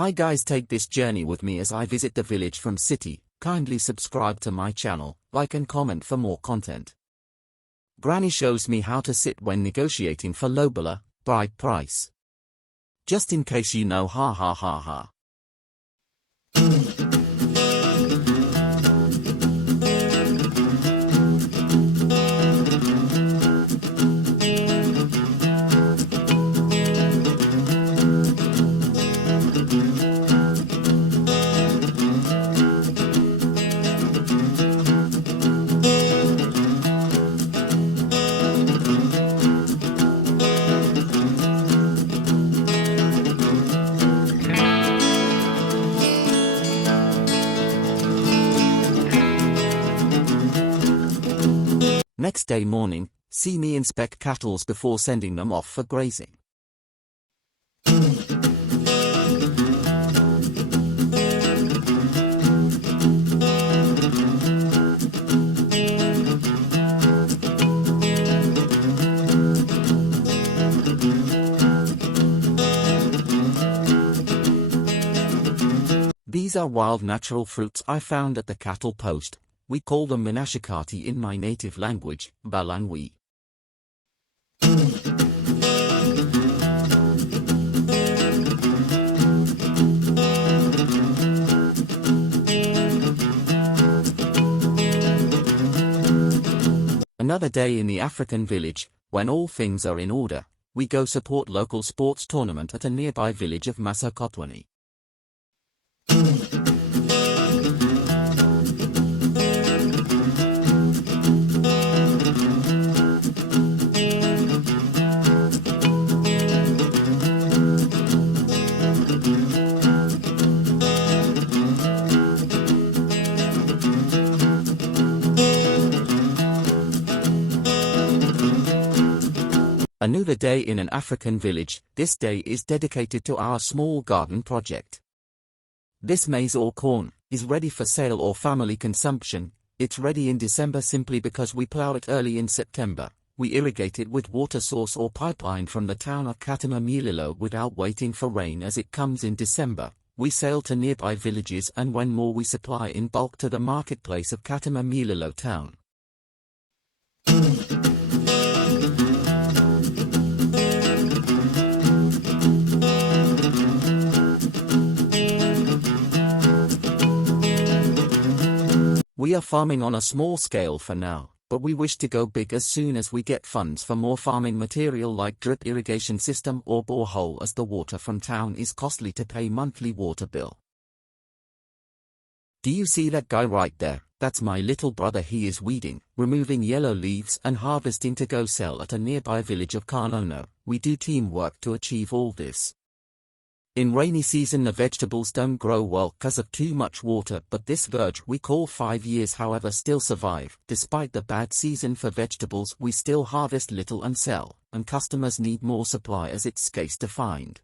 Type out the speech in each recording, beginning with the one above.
Hi guys, take this journey with me as I visit the village from city. Kindly subscribe to my channel, like and comment for more content. Granny shows me how to sit when negotiating for lobola, bride price. Just in case you know, ha ha ha ha. Next day morning, see me inspect cattle before sending them off for grazing. These are wild natural fruits I found at the cattle post. We call them minashikati in my native language, balangui. Another day in the African village, when all things are in order, we go support local sports tournament at a nearby village of Masakotwani. Another day in an African village. This day is dedicated to our small garden project. This maize or corn is ready for sale or family consumption. It's ready in December simply because we plow it early in September. We irrigate it with water source or pipeline from the town of Katamamililo without waiting for rain as it comes in December. We sail to nearby villages and when more we supply in bulk to the marketplace of Katamamililo town. We are farming on a small scale for now, but we wish to go big as soon as we get funds for more farming material like drip irrigation system or borehole, as the water from town is costly to pay monthly water bill. Do you see that guy right there? That's my little brother. He is weeding, removing yellow leaves and harvesting to go sell at a nearby village of Kanono. We do teamwork to achieve all this. In rainy season the vegetables don't grow well cause of too much water, but this verge we call 5 years however still survive. Despite the bad season for vegetables we still harvest little and sell, and customers need more supply as it's scarce to find.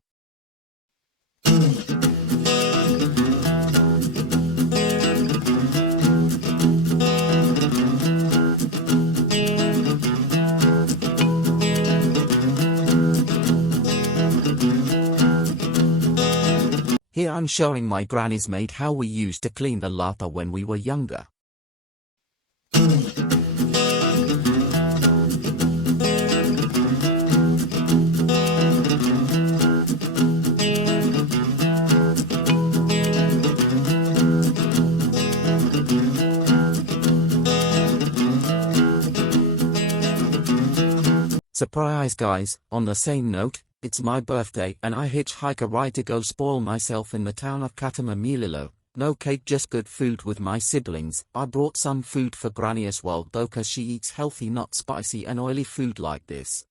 Here I'm showing my granny's maid how we used to clean the lapa when we were younger. Surprise guys, on the same note, it's my birthday and I hitchhike a ride to go spoil myself in the town of Katamamililo. No cake, just good food with my siblings. I brought some food for Granny as well though cause she eats healthy, not spicy and oily food like this.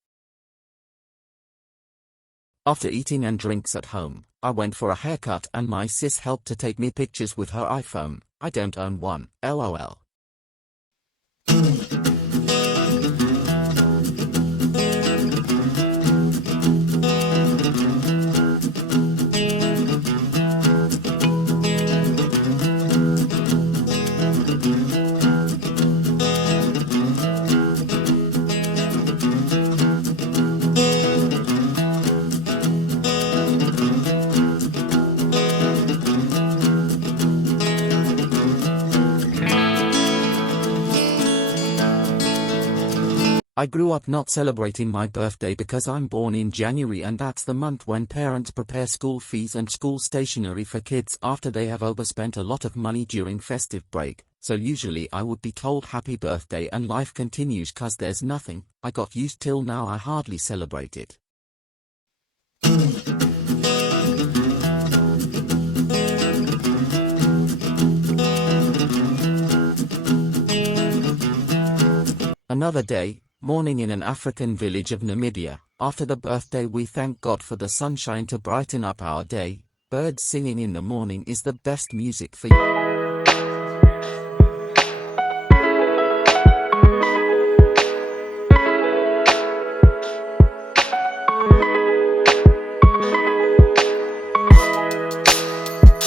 After eating and drinks at home, I went for a haircut and my sis helped to take me pictures with her iPhone. I don't own one, lol. I grew up not celebrating my birthday because I'm born in January and that's the month when parents prepare school fees and school stationery for kids after they have overspent a lot of money during festive break, so usually I would be told happy birthday and life continues cause there's nothing. I got used till now I hardly celebrate it. Another day, morning in an African village of Namibia. After the birthday we thank God for the sunshine to brighten up our day. Birds singing in the morning is the best music for you.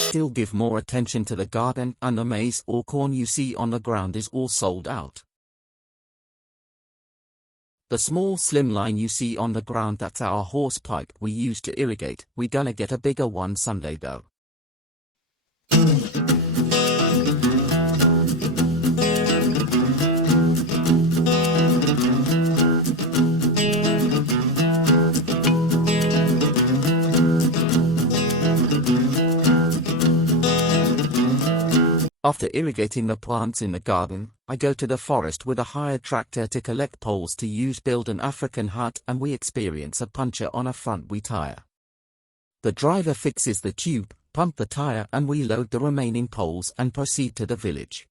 Still give more attention to the garden and the maize or corn you see on the ground is all sold out. The small slim line you see on the ground that's our horse pipe we use to irrigate. We gonna get a bigger one someday though. After irrigating the plants in the garden, I go to the forest with a hired tractor to collect poles to use build an African hut and we experience a puncture on a front wheel tire. The driver fixes the tube, pump the tire and we load the remaining poles and proceed to the village.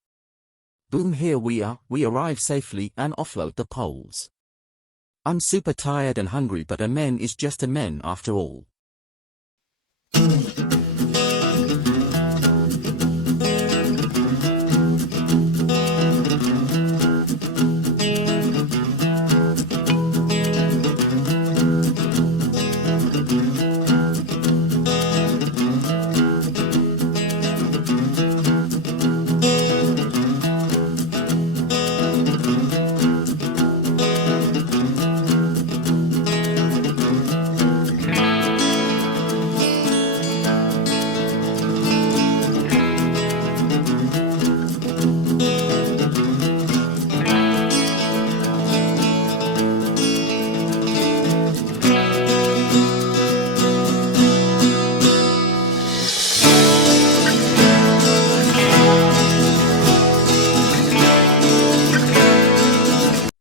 Boom, here we are, we arrive safely and offload the poles. I'm super tired and hungry but a man is just a man after all.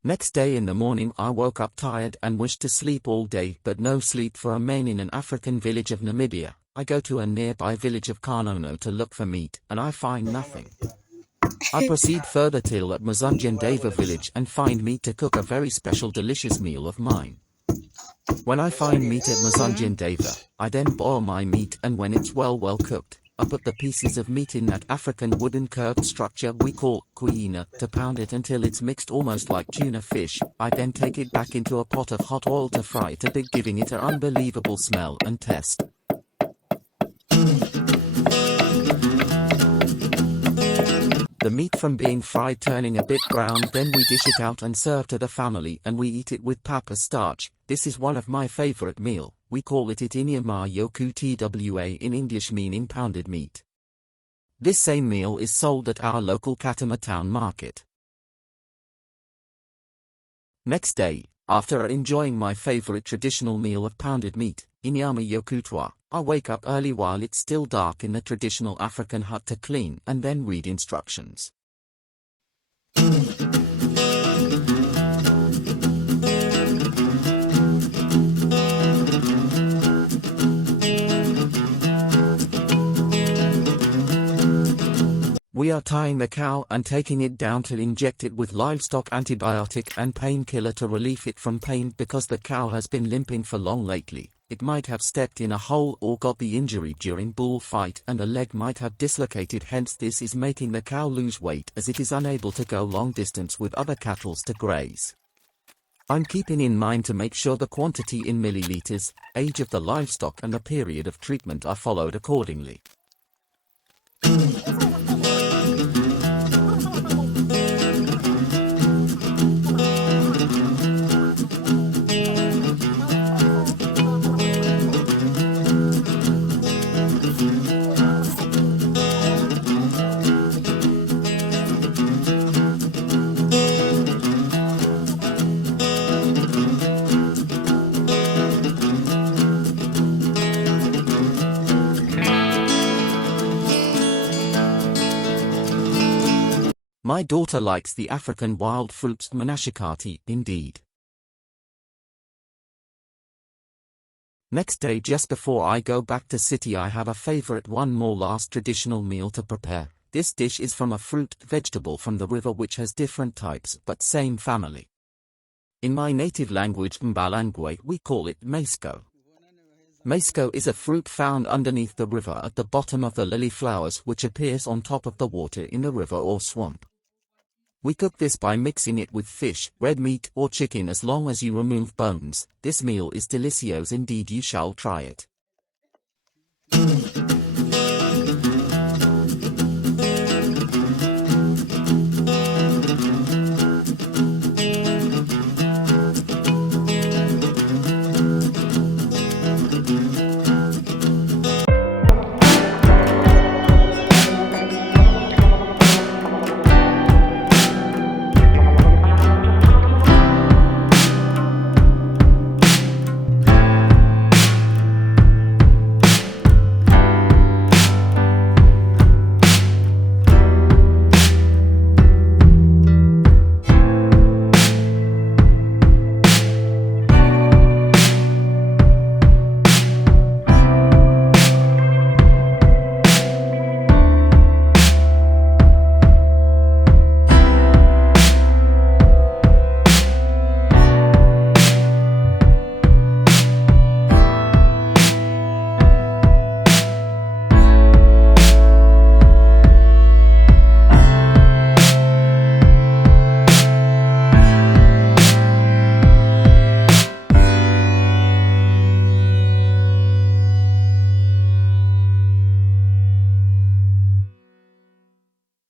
Next day in the morning I woke up tired and wished to sleep all day but no sleep for a man in an African village of Namibia. I go to a nearby village of Kanono to look for meat and I find nothing. I proceed further till at Mazunjandava village and find meat to cook a very special delicious meal of mine. When I find meat at Mazunjandava, I then boil my meat and when it's well cooked, I put the pieces of meat in that African wooden curved structure we call kuina to pound it until it's mixed almost like tuna fish. I then take it back into a pot of hot oil to fry it a bit, giving it an unbelievable smell and taste. The meat from being fried turning a bit brown, then we dish it out and serve to the family and we eat it with papa starch. This is one of my favorite meal. We call it iammarwa twa in English meaning pounded meat. This same meal is sold at our local Katama town market. Next day, after enjoying my favorite traditional meal of pounded meat, iammarwa twa, I wake up early while it's still dark in the traditional African hut to clean and then read instructions. We are tying the cow and taking it down to inject it with livestock antibiotic and painkiller to relieve it from pain because the cow has been limping for long lately. It might have stepped in a hole or got the injury during bullfight and a leg might have dislocated, hence this is making the cow lose weight as it is unable to go long distance with other cattle to graze. I'm keeping in mind to make sure the quantity in milliliters, age of the livestock and the period of treatment are followed accordingly. My daughter likes the African wild fruits manashikati indeed. Next day just before I go back to city I have a favorite one more last traditional meal to prepare. This dish is from a fruit vegetable from the river which has different types but same family. In my native language Mbalangwe we call it maisco. Maisco is a fruit found underneath the river at the bottom of the lily flowers which appears on top of the water in the river or swamp. We cook this by mixing it with fish, red meat or chicken as long as you remove bones. This meal is delicious indeed, you shall try it.